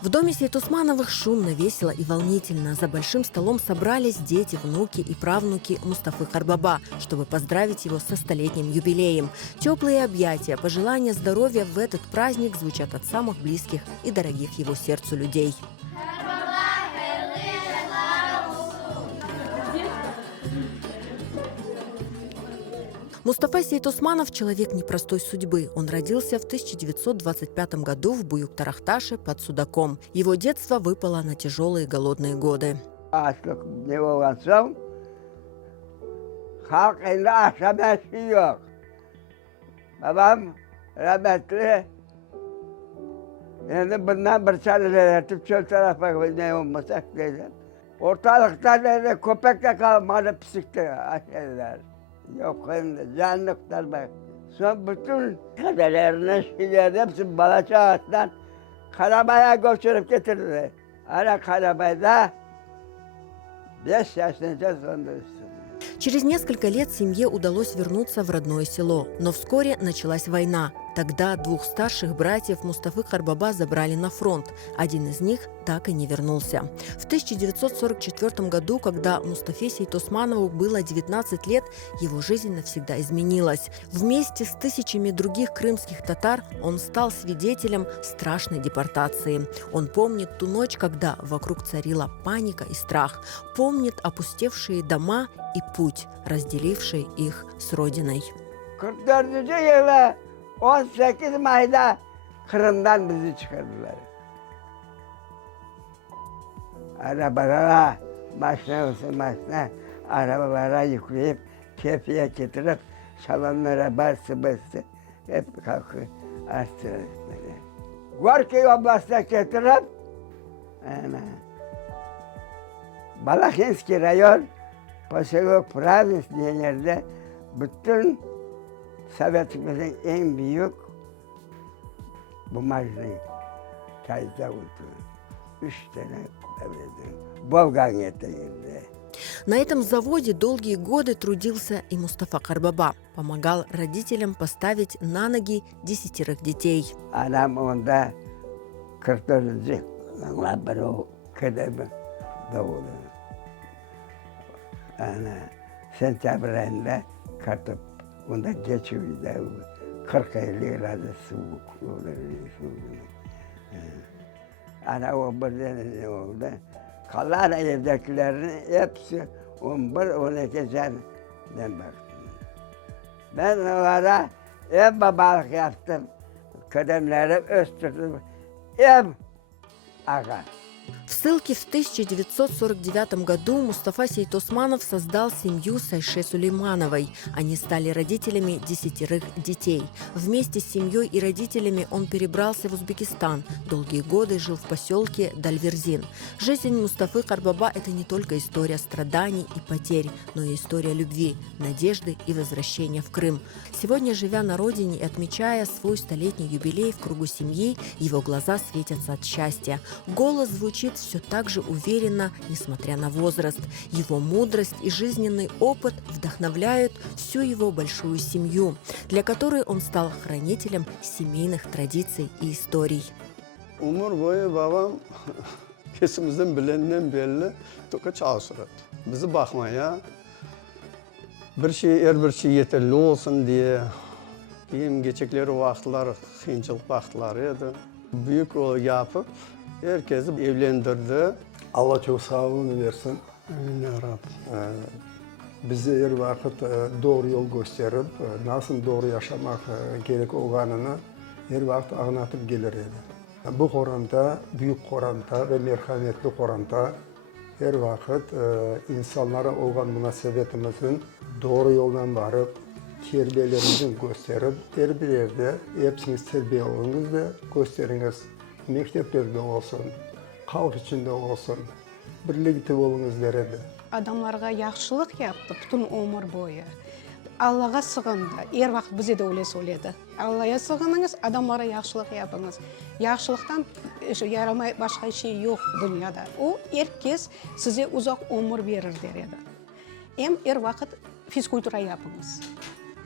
В доме Сейтусмановых шумно, весело и волнительно. За большим столом собрались дети, внуки и правнуки Мустафы Карбаба, чтобы поздравить его со столетним юбилеем. Теплые объятия, пожелания здоровья в этот праздник звучат от самых близких и дорогих его сердцу людей. Мустафа Сейтусманов – человек непростой судьбы. Он родился в 1925 году в Буюк-Тарахташе под Судаком. Его детство выпало на тяжелые голодные годы. Açlık ne olsam, halk elinde aşamesi yok. Babam rahmetli, yani bundan bir sene çöl tarafa ne olmasak dedim. Ortalıkta dedi, köpekle kalmadı psikti aşerler. Yok hem canlıklar bak. Son bütün kadelerini, şeylerini hepsi Balaçağıt'tan Karabağ'a götürüp getirdi. Ana Karabağ'da 5 yaşında sonrası. Через несколько лет семье удалось вернуться в родное село. Но вскоре началась война. Тогда двух старших братьев Мустафы Карбаба забрали на фронт. Один из них так и не вернулся. В 1944 году, когда Мустафе Сейтусманову было 19 лет, его жизнь навсегда изменилась. Вместе с тысячами других крымских татар он стал свидетелем страшной депортации. Он помнит ту ночь, когда вокруг царила паника и страх. Помнит опустевшие дома и путь, разделивший их с родиной. 44. yıla 18 Mayı'da Kırım'dan bizi çıkardılar. Arabalara, başına arabalara yükleyip kefiye getirip salonlara bastı hep kalkıyor açtılar beni. Gorki Oblası'na getirip Balakinski rayon Poselok Province diye yerde bütün Sovyetlerin en büyük bumajlı kayıtlar oldu. 3 tane devletin. Volgan yeteğinde. На этом заводе долгие годы трудился и Мустафа Карбаба. Помогал родителям поставить на ноги 10 детей. Anam onda 44. yıllar bir o kıdemı doğdu. Sentabr ayında katıp onda geçiyor da 40-50 lirada soğuk olur. Ana o birden ne oldu? Kalan evdekilerin hepsi 11-12 seneden baktım. Ben onlara ev babalık yaptım. Kıdemleri östürdüm. Ev ağa. В ссылке в 1949 году Мустафа Сейтусманов создал семью с Айше Сулеймановой. Они стали родителями 10 детей. Вместе с семьей и родителями он перебрался в Узбекистан. Долгие годы жил в поселке Дальверзин. Жизнь Мустафы Карбаба – это не только история страданий и потерь, но и история любви, надежды и возвращения в Крым. Сегодня, живя на родине и отмечая свой столетний юбилей в кругу семьи, его глаза светятся от счастья. Голос звучит все так же уверенно, несмотря на возраст. Его мудрость и жизненный опыт вдохновляют всю его большую семью, для которой он стал хранителем семейных традиций и историй. Umur boyu babam kesimizden bilenden belli toka çalışırdı. Bizi bakmaya bir şey yeterli olsun diye yem geçekleri vakitler kıyınçılık vakitleri edi. Büyük o yapıp herkesi evlendirdi. Allah çok sağlığını versin. Amin ya Rab. Bize her vakit doğru yol gösterip, nasıl doğru yaşamak gerek olganını her vakit anlatıp gelir edi. Bu Kur'an'da, büyük Kur'an'da ve merhametli Kur'an'da her vakit insanlara olan münasebetimizin doğru yoldan varıp, terbiyelerimizin gösterip, her bir yerde hepsiniz terbiye olunuz da gösteriniz. Mekteplerde olsun, halk içinde olsun, birlikte olunuz deredi. Adamlarga yaxşılık yaptı bütün ömür boyu. Allah'a sığındı. Her vakit bize de öyle söyledi. Allah'a sığınınız, adamlara yaxşılık yapınız. Yaxşılıktan yaramay başka şey yok dünyada. O herkes size uzak ömür verir derdi. Hem her vakit fizikultura yapınız.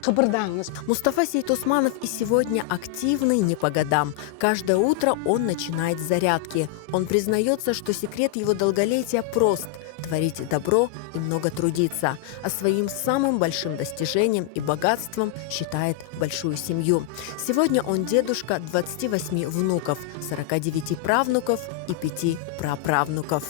Кыбырдаңыз. Мустафа Сейтосманов и сегодня активный не по годам. Каждое утро он начинает с зарядки. Он признается, что секрет его долголетия прост – творить добро и много трудиться. А своим самым большим достижением и богатством считает большую семью. Сегодня он дедушка 28 внуков, 49 правнуков и 5 праправнуков.